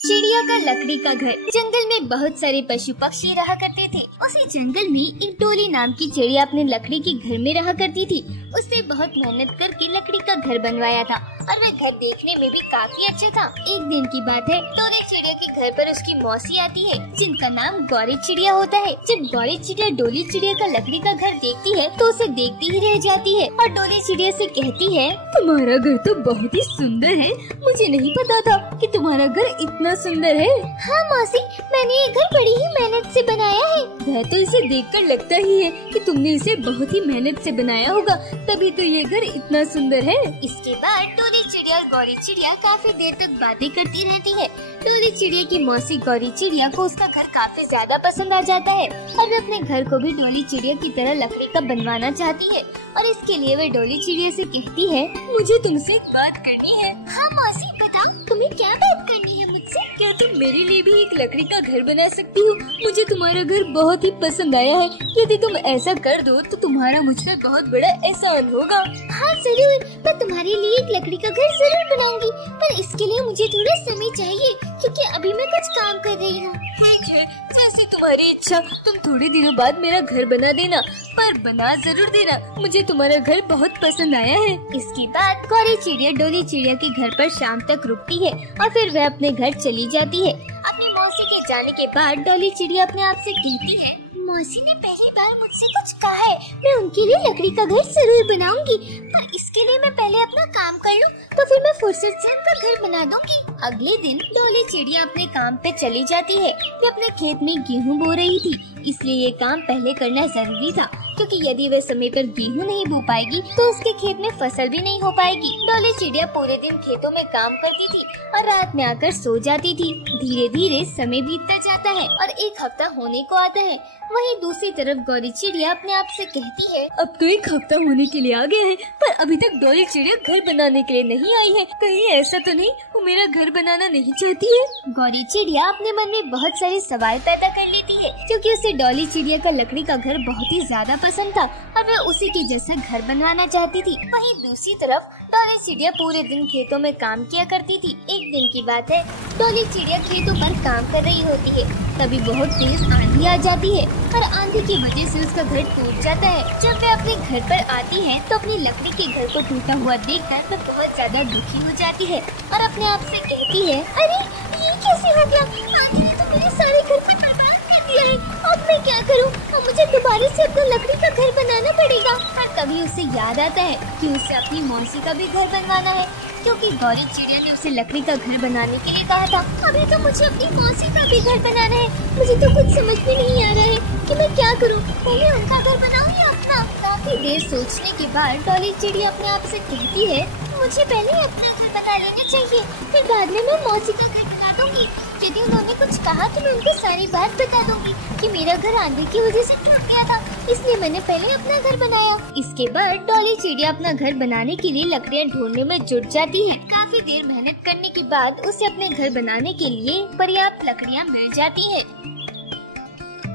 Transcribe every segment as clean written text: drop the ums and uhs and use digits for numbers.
चिड़िया का लकड़ी का घर। जंगल में बहुत सारे पशु पक्षी रहा करते थे। उसी जंगल में एक डोली नाम की चिड़िया अपने लकड़ी के घर में रहा करती थी। उसने बहुत मेहनत करके लकड़ी का घर बनवाया था और वह घर देखने में भी काफी अच्छा था। एक दिन की बात है, डोली चिड़िया के घर पर उसकी मौसी आती है जिनका नाम गौरी चिड़िया होता है। जब गौरी चिड़िया डोली चिड़िया का लकड़ी का घर देखती है तो उसे देखती ही रह जाती है और डोली चिड़िया से कहती है, तुम्हारा घर तो बहुत ही सुंदर है। मुझे नहीं पता था कि तुम्हारा घर इतना सुंदर है। हाँ मौसी, मैंने ये घर बड़ी ही मेहनत से बनाया है। वह तो इसे देखकर लगता ही है कि तुमने इसे बहुत ही मेहनत से बनाया होगा, तभी तो ये घर इतना सुंदर है। इसके बाद डोली चिड़िया और गौरी चिड़िया काफी देर तक बातें करती रहती है। डोली चिड़िया की मौसी गौरी चिड़िया को उसका घर काफी ज्यादा पसंद आ जाता है और वे अपने घर को भी डोली चिड़िया की तरह लकड़ी का बनवाना चाहती है और इसके लिए वे डोली चिड़िया से कहती है, मुझे तुमसे एक बात करनी है। हाँ मौसी बताओ, तुम्हें क्या बात करनी है मुझसे? क्या तुम मेरे लिए भी एक लकड़ी का घर बना सकती हो? मुझे तुम्हारा घर बहुत ही पसंद आया है। यदि तुम ऐसा कर दो तो तुम्हारा मुझ पर बहुत बड़ा एहसान होगा। हाँ जरूर, मैं तुम्हारे लिए एक लकड़ी का घर जरूर बनाऊंगी, पर इसके लिए मुझे थोड़ा समय चाहिए क्योंकि अभी मैं कुछ काम कर रही हूँ। ठीक है, जैसे तुम्हारी इच्छा। तुम थोड़े दिनों बाद मेरा घर बना देना, पर बना जरूर देना। मुझे तुम्हारा घर बहुत पसंद आया है। इसके बाद गौरी चिड़िया डोली चिड़िया के घर पर शाम तक रुकती है और फिर वह अपने घर चली जाती है। अपनी मौसी के जाने के बाद डोली चिड़िया अपने आप से कहती है, मौसी ने पहली बार मुझसे कुछ कहा है, मैं उनके लिए लकड़ी का घर जरूर बनाऊंगी, पर इसके लिए मैं पहले अपना काम कर लूं, तो फिर मैं फुर्सत से उनका घर बना दूंगी। अगले दिन डोली चिड़िया अपने काम पे चली जाती है। वो अपने खेत में गेहूं बो रही थी, इसलिए ये काम पहले करना जरूरी था क्योंकि यदि वह समय पर गेहूं नहीं बो पाएगी तो उसके खेत में फसल भी नहीं हो पाएगी। डोली चिड़िया पूरे दिन खेतों में काम करती थी और रात में आकर सो जाती थी। धीरे धीरे समय बीतता जाता है और एक हफ्ता होने को आता है। वहीं दूसरी तरफ गौरी चिड़िया अपने आप से कहती है, अब तो एक हफ्ता होने के लिए आ गया है, पर अभी तक डोली चिड़िया घर बनाने के लिए नहीं आई है। कहीं ऐसा तो नहीं वो मेरा घर बनाना नहीं चाहती है? गौरी चिड़िया अपने मन में बहुत सारे सवाल पैदा कर लेती है क्योंकि उसे डोली चिड़िया का लकड़ी का घर बहुत ही ज्यादा पसंद था और वह उसी के जैसा घर बनवाना चाहती थी। वहीं दूसरी तरफ डोली चिड़िया पूरे दिन खेतों में काम किया करती थी। एक दिन की बात है, डोली चिड़िया खेतों पर काम कर रही होती है, तभी बहुत तेज आंधी आ जाती है और आंधी की वजह से उसका घर टूट जाता है। जब वह अपने घर पर आती है तो अपनी लकड़ी के घर को टूटा हुआ देखकर वह बहुत ज्यादा दुखी हो जाती है और अपने आप से कहती है, अरे ये कैसे हो गया? आंधी ने तो मेरे सारे घर को बर्बाद कर दिया है। अब मैं क्या करूं? अब मुझे दोबारा से अपना लकड़ी का घर बनाना पड़ेगा। और कभी उसे याद आता है कि उसे अपनी मौसी का भी घर बनवाना है क्योंकि गौरी चिड़िया ने उसे लकड़ी का घर बनाने के लिए कहा था। अभी तो मुझे अपनी मौसी का भी घर बनाना है। मुझे तो कुछ समझ में नहीं आ रहा है कि मैं क्या करूं, पहले उनका घर बनाऊं या अपना? काफी देर सोचने के बाद डोली चिड़िया अपने आप से कहती है, मुझे पहले अपना घर बना लेना चाहिए, फिर बाद में मैं मौसी का घर बना दूंगी। यदि उन्होंने कुछ कहा तो मैं उनको सारी बात बता दूंगी कि मेरा घर आंधी की वजह से टूट गया था, इसलिए मैंने पहले अपना घर बनाया। इसके बाद डोली चिड़िया अपना घर बनाने के लिए लकड़ियाँ ढूंढने में जुट जाती है। काफी देर मेहनत करने के बाद उसे अपने घर बनाने के लिए पर्याप्त लकड़ियाँ मिल जाती है।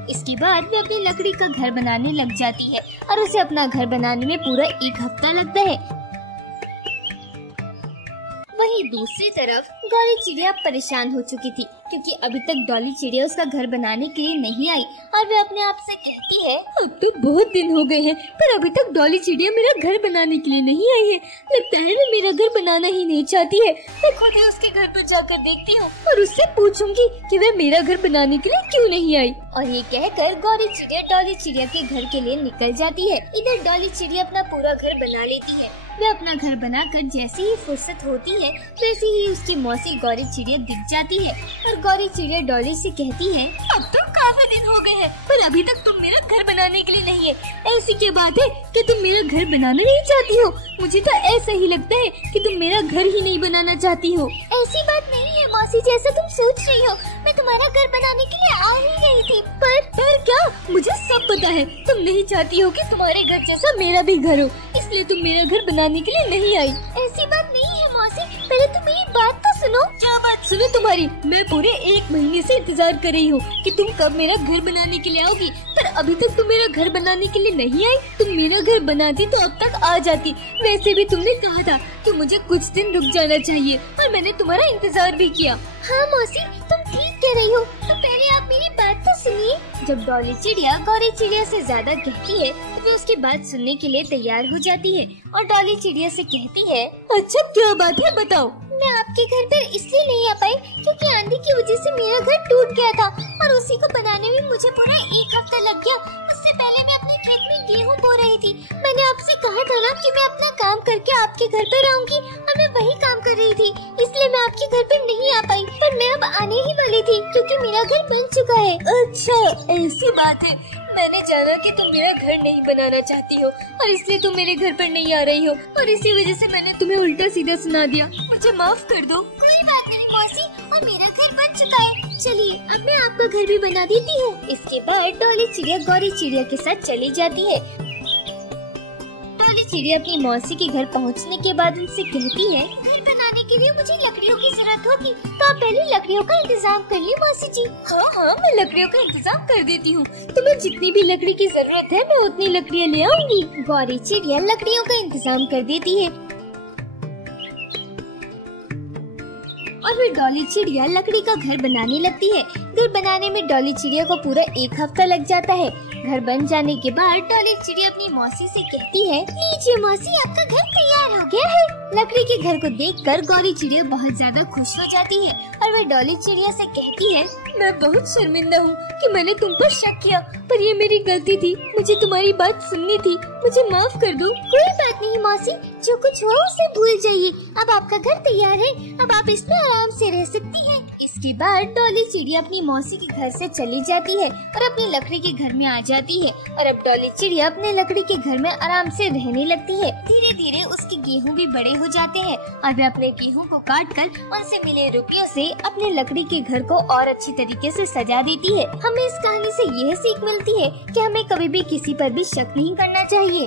इसके बाद वे अपनी लकड़ी का घर बनाने लग जाती है और उसे अपना घर बनाने में पूरा एक हफ्ता लगता है। वहीं दूसरी तरफ गौरी चिड़िया परेशान हो चुकी थी क्योंकि अभी तक डोली चिड़िया उसका घर बनाने के लिए नहीं आई और वे अपने आप से कहती है, अब तो बहुत दिन हो गए हैं पर अभी तक डोली चिड़िया मेरा घर बनाने के लिए नहीं आई है। लगता है वो मेरा घर बनाना ही नहीं चाहती है। मैं खुद ही उसके घर पर जाकर देखती हूँ और उससे पूछूंगी कि वह मेरा घर बनाने के लिए क्यों नहीं आई। और ये कहकर गौरी चिड़िया डोली चिड़िया के घर के लिए निकल जाती है। इधर डोली चिड़िया अपना पूरा घर बना लेती है। वह अपना घर बनाकर जैसे ही फुर्सत होती है वैसे ही उसकी मौसी गौरी चिड़िया दिख जाती है और गौरी चिड़िया डोली से कहती है, अब तो काफी दिन हो गए हैं पर अभी तक तुम मेरा घर बनाने के लिए नहीं है। ऐसी क्या बात है कि तुम मेरा घर बनाना नहीं चाहती हो? मुझे तो ऐसा ही लगता है कि तुम मेरा घर ही नहीं बनाना चाहती हो। ऐसी बात नहीं है मौसी, जैसा तुम सोच रही हो। मैं तुम्हारा घर बनाने के लिए आ ही गई थी। पर क्या? मुझे सब पता है। तुम नहीं चाहती हो कि तुम्हारे घर जैसा मेरा भी घर हो, इसलिए तुम मेरा घर बनाने के लिए नहीं आई। ऐसी बात नहीं है मौसी, पहले तुम मेरी बात तो सुनो। क्या बात सुनो तुम्हारी? मैं पूरे 1 महीने से इंतजार कर रही हूँ कि तुम कब मेरा घर बनाने के लिए आओगी, पर अभी तक तुम मेरा घर बनाने के लिए नहीं आई। तुम मेरा घर बनाती तो अब तक आ जाती। वैसे भी तुमने कहा था कि मुझे कुछ दिन रुक जाना चाहिए और मैंने तुम्हारा इंतजार भी किया। हाँ मौसी, तुम ठीक कह रही हो, तो पहले आप मेरी बात तो सुनिए। जब डॉली चिड़िया गौरी चिड़िया से ज्यादा कहती है तो वो उसकी बात सुनने के लिए तैयार हो जाती है और डॉली चिड़िया से कहती है, अच्छा क्या बात है बताओ। मैं आपके घर पर इसलिए नहीं आ पाई क्योंकि आंधी की वजह से मेरा घर टूट गया था और उसी को बनाने में मुझे पूरा 1 हफ्ता लग गया। उससे पहले मैं अपने खेत में गेहूं बो रही थी। मैंने आपसे कहा था ना कि मैं अपना काम करके आपके घर पर आऊंगी और मैं वही काम कर रही थी, इसलिए मैं आपके घर पर नहीं आ पाई। पर मैं अब आने ही वाली थी क्योंकि मेरा घर बन चुका है। अच्छा ऐसी बात है, मैंने जाना कि तुम मेरा घर नहीं बनाना चाहती हो और इसलिए तुम मेरे घर पर नहीं आ रही हो और इसी वजह से मैंने तुम्हें उल्टा सीधा सुना दिया। मुझे माफ कर दो। कोई बात नहीं मौसी, और मेरा घर बन चुका है। चलिए अब मैं आपका घर भी बना देती हूँ। इसके बाद डॉली चिड़िया गौरी चिड़िया के साथ चली जाती है। डॉली चिड़िया अपनी मौसी के घर पहुँचने के बाद उनसे कहती है, घर बनाने के लिए मुझे लकड़ियों की जरूरत होगी, तो आप पहले लकड़ियों का इंतजाम कर ली मौसी जी। हाँ मैं लकड़ियों का इंतजाम कर देती हूँ। तुम्हें जितनी भी लकड़ी की जरूरत है मैं उतनी लकड़ियाँ ले आऊंगी। गौरी चिड़िया लकड़ियों का इंतजाम कर देती है और फिर डॉली चिड़िया लकड़ी का घर बनाने लगती है। घर बनाने में डॉली चिड़िया को पूरा 1 हफ्ता लग जाता है। घर बन जाने के बाद डॉली चिड़िया अपनी मौसी से कहती है, लीजिए मौसी, आपका घर तैयार हो गया है। लकड़ी के घर को देखकर गौरी चिड़िया बहुत ज्यादा खुश हो जाती है और वह डॉली चिड़िया से कहती है, मैं बहुत शर्मिंदा हूँ कि मैंने तुम पर शक किया, पर ये मेरी गलती थी। मुझे तुम्हारी बात सुननी थी, मुझे माफ कर दो। कोई बात नहीं मौसी, जो कुछ हुआ उसे भूल जाइए। अब आपका घर तैयार है, अब आप इसमें आराम से रह सकती हैं। इसके बाद डॉली चिड़िया अपनी मौसी के घर से चली जाती है और अपनी लकड़ी के घर में आ जाती है और अब डॉली चिड़िया अपने लकड़ी के घर में आराम से रहने लगती है। धीरे धीरे उसके गेहूं भी बड़े हो जाते हैं और वे अपने गेहूं को काटकर उनसे मिले रुपयों से अपने लकड़ी के घर को और अच्छी तरीके से सजा देती है। हमें इस कहानी से यह सीख मिलती है कि हमें कभी भी किसी पर भी शक नहीं करना चाहिए।